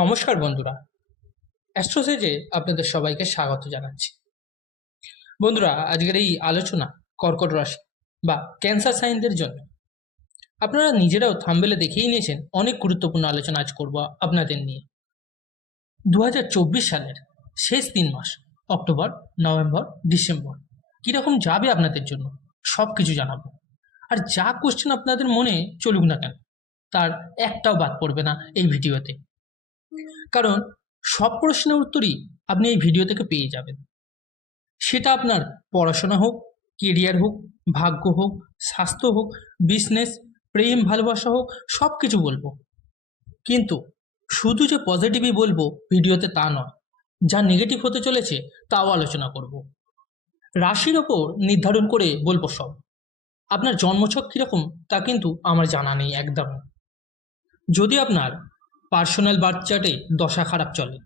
নমস্কার বন্ধুরা। অ্যাস্ট্রোসেজে আপনাদের সবাইকে স্বাগত জানাচ্ছি। বন্ধুরা, আজকের এই আলোচনা কর্কট রাশি বা ক্যান্সার সাইনদের জন্য। আপনারা নিজেরাও থাম্বেলে দেখেই নিয়েছেন অনেক গুরুত্বপূর্ণ আলোচনা আজ করব আপনাদের নিয়ে। দু হাজার চব্বিশ সালের শেষ তিন মাস, অক্টোবর, নভেম্বর, ডিসেম্বর, কীরকম যাবে আপনাদের জন্য সব কিছু জানাব। আর যা কোশ্চেন আপনাদের মনে চলুক না কেন, তার একটাও বাদ পড়বে না এই ভিডিওতে। কারণ সব প্রশ্নের উত্তরই আপনি এই ভিডিও থেকে পেয়ে যাবেন। সেটা আপনার পড়াশোনা হোক কেরিয়ার হোক, ভাগ্য হোক, স্বাস্থ্য হোক বিজনেস প্রেম, ভালোবাসা হোক সব কিছু বলব। কিন্তু শুধু যে পজিটিভই বলব ভিডিওতে তা নয়, যা নেগেটিভ হতে চলেছে তাও আলোচনা করব। রাশির ওপর নির্ধারণ করে বলব সব। আপনার জন্মছক কীরকম তা কিন্তু আমার জানা নেই একদম যদি আপনার পার্সোনাল বার্থ চার্টে দশা খারাপ চলে,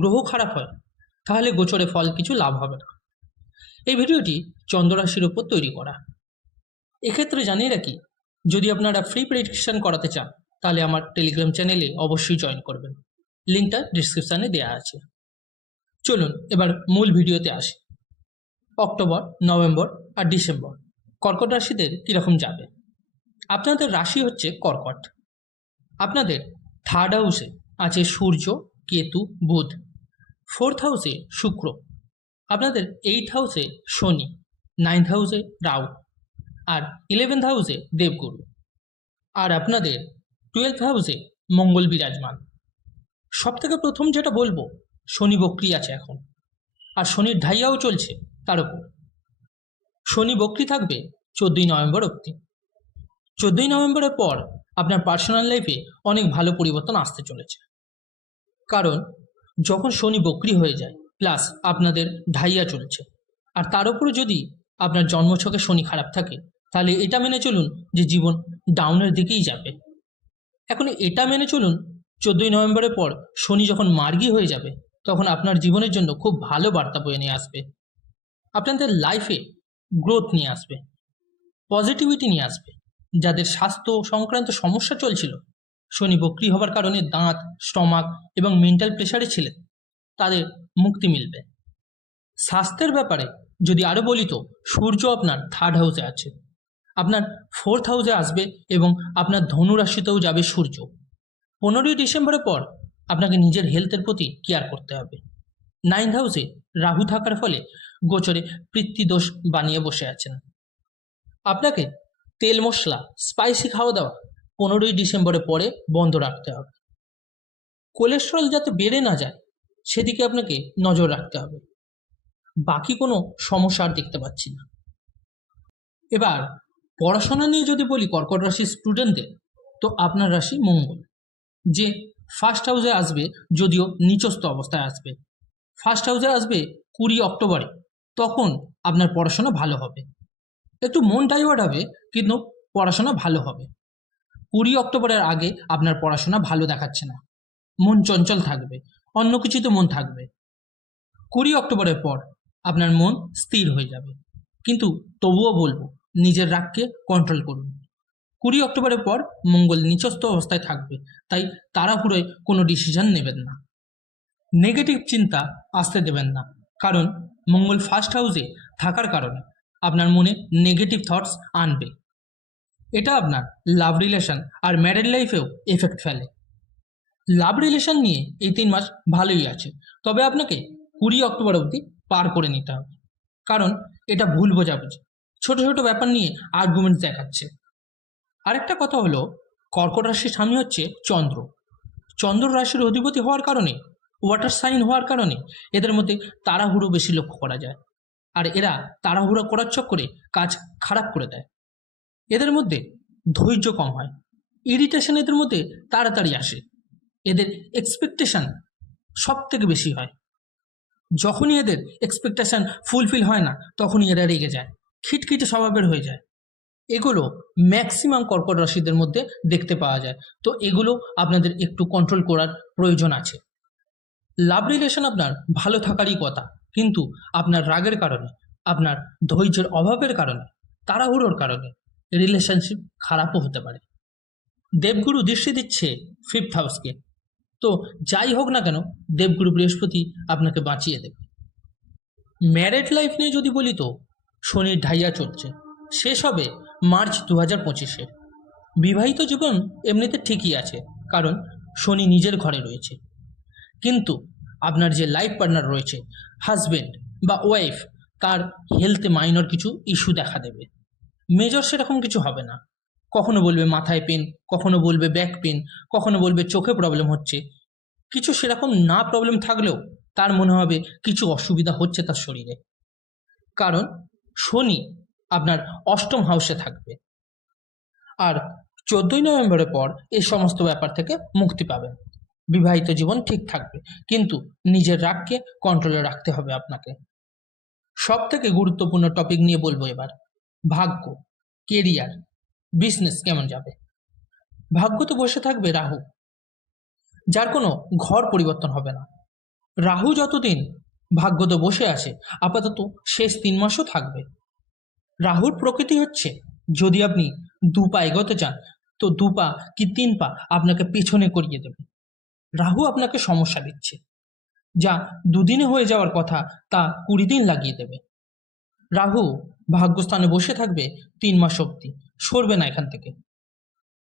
গ্রহ খারাপ হয়, তাহলে গোচরে ফল কিছু লাভ হবে না। এই ভিডিওটি চন্দ্ররাশির ওপর তৈরি করা। এক্ষেত্রে জানিয়ে রাখি, যদি আপনারা ফ্রি প্রেডিকশন করাতে চান, তাহলে আমার টেলিগ্রাম চ্যানেলে অবশ্যই জয়েন করবেন। লিঙ্কটা ডিসক্রিপশানে দেওয়া আছে। চলুন, এবার মূল ভিডিওতে আসি। অক্টোবর, নভেম্বর আর ডিসেম্বর, কর্কট রাশিদের কীরকম যাবে? আপনাদের রাশি হচ্ছে কর্কট। আপনাদের থার্ড হাউসে আছে সূর্য, কেতু, বুধ। ফোর্থ হাউসে শুক্র। আপনাদের এইট হাউসে শনি নাইন্থ হাউসে রাহু আর ইলেভেন্থ হাউসে দেবগুরু। আর আপনাদের টুয়েলভ হাউসে মঙ্গল বিরাজমান। সব থেকে প্রথম যেটা বলব, শনি বক্রি আছে এখন। আর শনির ঢাইয়াও চলছে তার উপর। শনি বক্রি থাকবে চোদ্দই নভেম্বর অবধি। চোদ্দই নভেম্বরের পর আপনার পার্সোনাল লাইফে অনেক ভালো পরিবর্তন আসতে চলেছে। কারণ, যখন শনি বক্রি হয়ে যায় প্লাস আপনাদের ঢাইয়া চলছে, আর তার উপরে যদি আপনার জন্মছকে শনি খারাপ থাকে, তাহলে এটা মেনে চলুন যে জীবন ডাউনের দিকেই যাবে। এখন এটা মেনে চলুন, চোদ্দোই নভেম্বরের পর শনি যখন মার্গী হয়ে যাবে, তখন আপনার জীবনের জন্য খুব ভালো বার্তা বয়ে নিয়ে আসবে। আপনাদের লাইফে গ্রোথ নিয়ে আসবে পজিটিভিটি নিয়ে আসবে যাদের স্বাস্থ্য সংক্রান্ত সমস্যা চলছিল। শনি বক্রি হবার কারণে দাঁত, স্টমাক এবং মেন্টাল প্রেশারে ছিলেন। তাদের মুক্তি মিলবে। স্বাস্থ্যের ব্যাপারে যদি আরও বলি তো, সূর্য আপনার থার্ড হাউসে আছে। আপনার ফোর্থ হাউসে আসবে এবং আপনার ধনু রাশিতেও যাবে সূর্য। পনেরোই ডিসেম্বরের পর আপনাকে নিজের হেলথের প্রতি কেয়ার করতে হবে। নাইন্থ হাউসে রাহু থাকার ফলে গোচরে পিতৃদোষ বানিয়ে বসে আছেন। আপনাকে তেল মশলা স্পাইসি খাওয়া দাওয়া পনেরোই ডিসেম্বরের পরে বন্ধ রাখতে হবে। কোলেস্ট্রল যাতে বেড়ে না যায়, সেদিকে আপনাকে নজর রাখতে হবে। বাকি কোনো সমস্যা আর দেখতে পাচ্ছি না। এবার, পড়াশোনা নিয়ে যদি বলি কর্কট রাশির স্টুডেন্টদের তো আপনার রাশি মঙ্গল, যে ফার্স্ট হাউসে আসবে যদিও নিচস্থ অবস্থায় আসবে। ফার্স্ট হাউসে আসবে কুড়ি অক্টোবরে, তখন আপনার পড়াশোনা ভালো হবে। একটু মন ডাইভার্ট হবে কিন্তু পড়াশোনা ভালো হবে। কুড়ি অক্টোবরের আগে আপনার পড়াশোনা ভালো দেখাচ্ছে না। মন চঞ্চল থাকবে, অন্য কিছুতে মন থাকবে। কুড়ি অক্টোবরের পর আপনার মন স্থির হয়ে যাবে। কিন্তু তবুও বলব, নিজের রাগকে কন্ট্রোল করুন। কুড়ি অক্টোবরের পর মঙ্গল নিচস্থ অবস্থায় থাকবে, তাই তাড়াহুড়োয় কোনো ডিসিশন নেবেন না। নেগেটিভ চিন্তা আসতে দেবেন না, কারণ মঙ্গল ফার্স্ট হাউসে থাকার কারণে আপনার মনে নেগেটিভ থটস আনবে। এটা আপনার লাভ রিলেশন আর ম্যারেড লাইফেও এফেক্ট ফেলে। লাভ রিলেশন নিয়ে এই তিন মাস ভালোই আছে, তবে আপনাকে কুড়ি অক্টোবর অবধি পার করে নিতে হবে। কারণ এটা ভুল বোঝাবুঝি। ছোট ছোট ব্যাপার নিয়ে আর্গুমেন্ট দেখাচ্ছে। আরেকটা কথা হলো, কর্কট রাশির স্বামী হচ্ছে চন্দ্র। চন্দ্র রাশির অধিপতি হওয়ার কারণে ওয়াটার সাইন হওয়ার কারণে এদের মধ্যে তাড়াহুড়ো বেশি লক্ষ্য করা যায়। আর এরা তাড়াহুড়া করার চক্করে কাজ খারাপ করে দেয়। এদের মধ্যে ধৈর্য কম হয়। ইরিটেশন এদের মধ্যে তাড়াতাড়ি আসে। এদের এক্সপেকটেশন সব থেকে বেশি হয়। যখনই এদের এক্সপেকটেশন ফুলফিল হয় না, তখনই এরা রেগে যায়। খিটখিটে স্বভাবের হয়ে যায়। এগুলো ম্যাক্সিমাম কর্কট রাশিদের মধ্যে দেখতে পাওয়া যায়। তো এগুলো আপনাদের একটু কন্ট্রোল করার প্রয়োজন আছে। লাভ রিলেশন আপনার ভালো থাকারই কথা। কিন্তু আপনার রাগের কারণে, আপনার ধৈর্যের অভাবের কারণে, তাড়াহুড়োর কারণে রিলেশনশিপ খারাপও হতে পারে। দেবগুরু দৃষ্টি দিচ্ছে ফিফথ হাউসকে তো যাই হোক না কেন, দেবগুরু বৃহস্পতি আপনাকে বাঁচিয়ে দেবে। ম্যারেড লাইফ নিয়ে যদি বলি তো, শনির ঢাইয়া চলছে। শেষ হবে মার্চ দু হাজার পঁচিশে। বিবাহিত জীবন এমনিতে ঠিকই আছে, কারণ শনি নিজের ঘরে রয়েছে। কিন্তু আপনার যে লাইফ পার্টনার রয়েছে হাজবেন্ড বা ওয়াইফ তার হেলথে মাইনর কিছু ইস্যু দেখা দেবে। মেজর সেরকম কিছু হবে না। কখনো বলবে মাথায় পেন কখনো বলবে ব্যাক পেন কখনো বলবে চোখে প্রবলেম হচ্ছে। কিছু সেরকম না প্রবলেম থাকলেও তার মনে হবে কিছু অসুবিধা হচ্ছে তার শরীরে। কারণ শনি আপনার অষ্টম হাউসে থাকবে। আর চোদ্দই নভেম্বরের পর এই সমস্ত ব্যাপার থেকে মুক্তি পাবেন। বিবাহিত জীবন ঠিক থাকবে। কিন্তু নিজের রাগকে কন্ট্রোলে রাখতে হবে আপনাকে। সব থেকে গুরুত্বপূর্ণ টপিক নিয়ে বলব এবার। ভাগ্য কেরিয়ার বিজনেস কেমন যাবে? ভাগ্য তো বসে থাকবে, রাহু। যার কোনো ঘর পরিবর্তন হবে না। রাহু যতদিন ভাগ্য তো বসে আছে, আপাতত শেষ তিন মাসও থাকবে। রাহুর প্রকৃতি হচ্ছে, যদি আপনি দু পা এগোতে চান, তো দু পা কি তিন পা আপনাকে পেছনে করিয়ে দেবে। রাহু আপনাকে সমস্যা দিচ্ছে। যা দুদিনে হয়ে যাওয়ার কথা, তা কুড়ি দিন লাগিয়ে দেবে। রাহু ভাগ্যস্থানে বসে থাকবে তিন মাস অবধি, সরবে না এখান থেকে।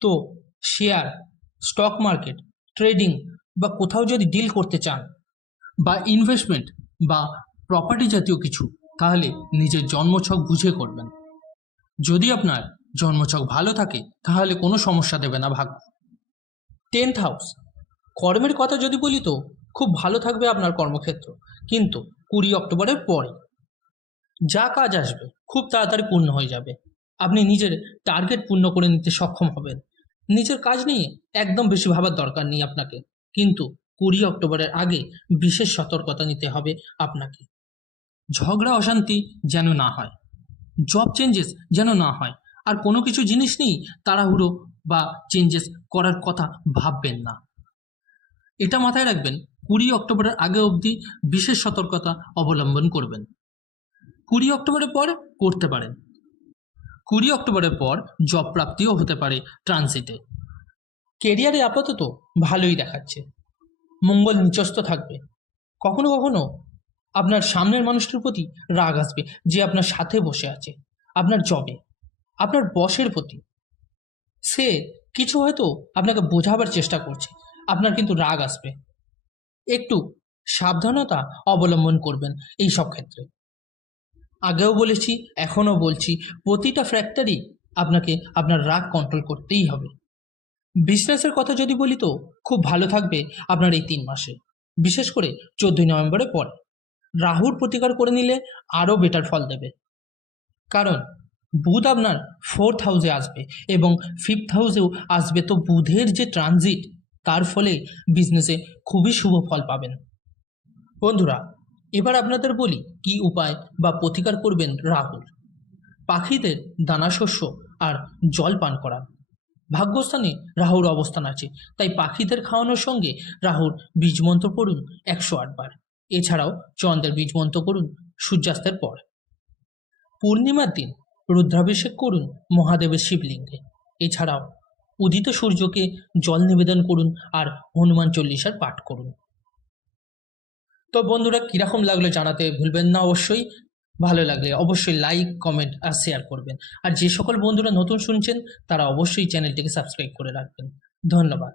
তো শেয়ার, স্টক মার্কেট, ট্রেডিং বা কোথাও যদি ডিল করতে চান বা ইনভেস্টমেন্ট বা প্রপার্টি জাতীয় কিছু, তাহলে নিজের জন্মছক বুঝে করবেন। যদি আপনার জন্মছক ভালো থাকে, তাহলে কোনো সমস্যা দেবে না ভাগ্য। টেন্থ হাউস কর্মের কথা যদি বলি তো, খুব ভালো থাকবে আপনার কর্মক্ষেত্র। কিন্তু কুড়ি অক্টোবরের পরে যা কাজ আসবে, খুব তাড়াতাড়ি পূর্ণ হয়ে যাবে। আপনি নিজের টার্গেট পূর্ণ করে নিতে সক্ষম হবেন। নিজের কাজ নিয়ে একদম বেশি ভাবার দরকার নেই আপনাকে। কিন্তু কুড়ি অক্টোবরের আগে বিশেষ সতর্কতা নিতে হবে আপনাকে। ঝগড়া, অশান্তি যেন না হয়। জব চেঞ্জেস যেন না হয়। আর কোনো কিছু জিনিস নেই তাড়াহুড়ো বা চেঞ্জেস করার কথা ভাববেন না। এটা মাথায় রাখবেন, কুড়ি অক্টোবরের আগে অবধি বিশেষ সতর্কতা অবলম্বন করবেন। কুড়ি অক্টোবরের পর করতে পারেন। কুড়ি অক্টোবরের পর জব প্রাপ্তিও হতে পারে ট্রানজিটে কেরিয়ারে আপাতত ভালোই দেখাচ্ছে। মঙ্গল নিচস্ত থাকবে। কখনো কখনো আপনার সামনের মানুষটির প্রতি রাগ আসবে যে আপনার সাথে বসে আছে, আপনার জবে আপনার বসের প্রতি। সে কিছু হয়তো আপনাকে বোঝাবার চেষ্টা করছে। আপনার কিন্তু রাগ আসবে। একটু সাবধানতা অবলম্বন করবেন এই সব ক্ষেত্রে। আগেও বলেছি, এখনও বলছি, প্রতিটা ফ্যাক্টরি আপনাকে আপনার রাগ কন্ট্রোল করতেই হবে। বিজনেসের কথা যদি বলি তো, খুব ভালো থাকবে আপনার এই তিন মাসে, বিশেষ করে চোদ্দই নভেম্বরের পরে। রাহুর প্রতিকার করে নিলে আরও বেটার ফল দেবে। কারণ বুধ আপনার ফোর্থ হাউসে আসবে এবং ফিফথ হাউসেও আসবে তো বুধের যে ট্রানজিট তার ফলে বিজনেসে খুবই শুভ ফল পাবেন। বন্ধুরা, এবার আপনাদের বলি কি উপায় বা প্রতিকার করবেন রাহুল। পাখিদের দানা শস্য আর জল পান করান ভাগ্যস্থানে রাহুর অবস্থান আছে, তাই পাখিদের খাওয়ানোর সঙ্গে রাহুর বীজমন্ত্র পড়ুন একশো আটবার এছাড়াও চন্দ্রের বীজমন্ত্র করুন সূর্যাস্তের পর। পূর্ণিমার দিন রুদ্রাভিষেক করুন মহাদেবের শিবলিঙ্গে। এছাড়াও উদিত সূর্যকে জল নিবেদন করুন আর হনুমান চল্লিশার পাঠ করুন। তো বন্ধুরা, কীরকম লাগল জানাতে ভুলবেন না অবশ্যই। ভালো লাগলে অবশ্যই লাইক, কমেন্ট আর শেয়ার করবেন। আর যে সকল বন্ধুরা নতুন শুনছেন, তারা অবশ্যই চ্যানেলটিকে সাবস্ক্রাইব করে রাখবেন। ধন্যবাদ।